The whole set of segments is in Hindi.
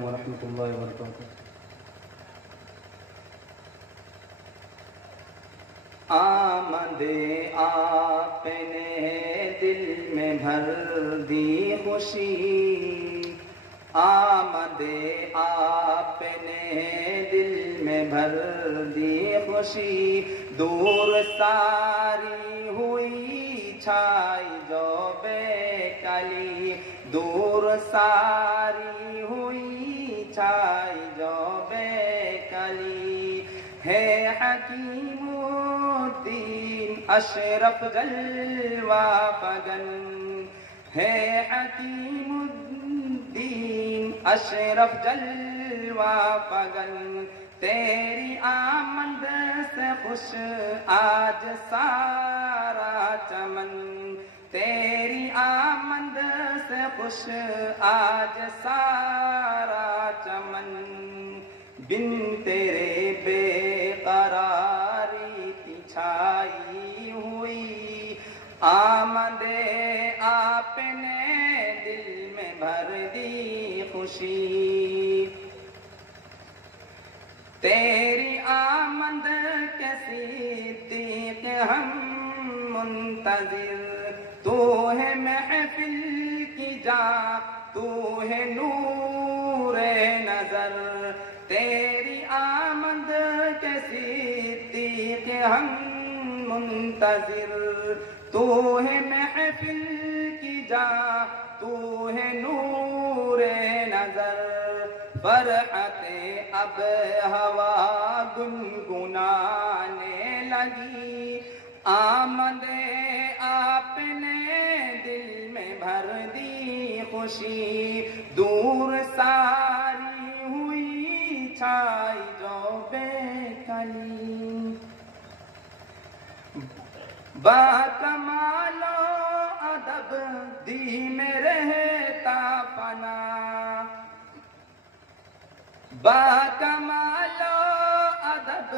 अलैकुम वरहमतुल्लाहि वबरकातुहू। आमदे आपने दिल में भर दी खुशी, आमदे आपने दिल में भर दी खुशी, दूर सारी हुई छाई जो बेकली, दूर सारी हुई छाई जो बेकली, है हकीमुद्दीन अशरफ जलवा फगन, है हकीमुद्दीन अशरफ जलवा फगन, तेरी आमद से खुश आज सारा चमन, तेरी आमद से खुश आज सारा चमन, बिन तेरे बेकरारी की छाई हुई, आमदे आपने दिल में भर दी खुशी, तेरी आमद के सिद्दीक़ हम मुंतज़िर, तू है महफिल की जा, तू है नूरे नजर, तेरी आमद के सिद्दीक़ हम मुंतज़िर, तू है महफिल की जा, तू है नूरे नजर, फरहते अब हवा गुनगुनाने लगी, आमदे आपने दिल में भर दी खुशी, दूर सारी हुई छाई जो बेकली, बाकमालो अदब दी में रहता फना, बाकमालो अदब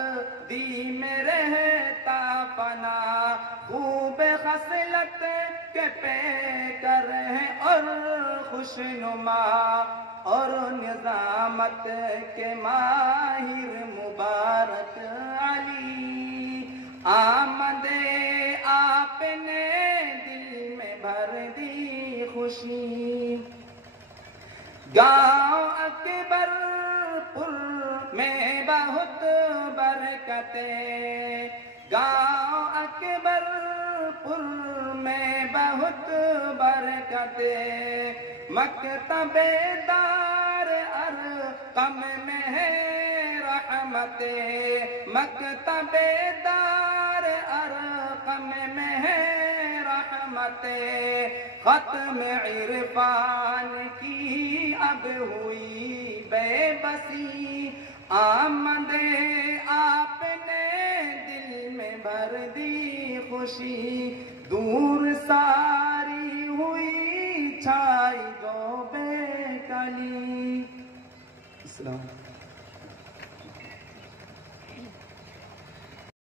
दी में रहता फना, खूब खसलत के पैकर है और खुशनुमा, और निजामत के माहिर मुबारक अली, आमदे आपने दिल में भर दी खुशी, गाँव अकबरपुर में बहुत बरकतें, गाँव अकबरपुर में बहुत बरकतें, मकतबे दार अरक़म में है रहमतें, मकतबे दार अरक़म में है रहमतें, खत्म इरफान की अब हुई बेबसी, आमदे आपने दिल में भर दी खुशी, दूर सारी हुई छाई जो बेकली।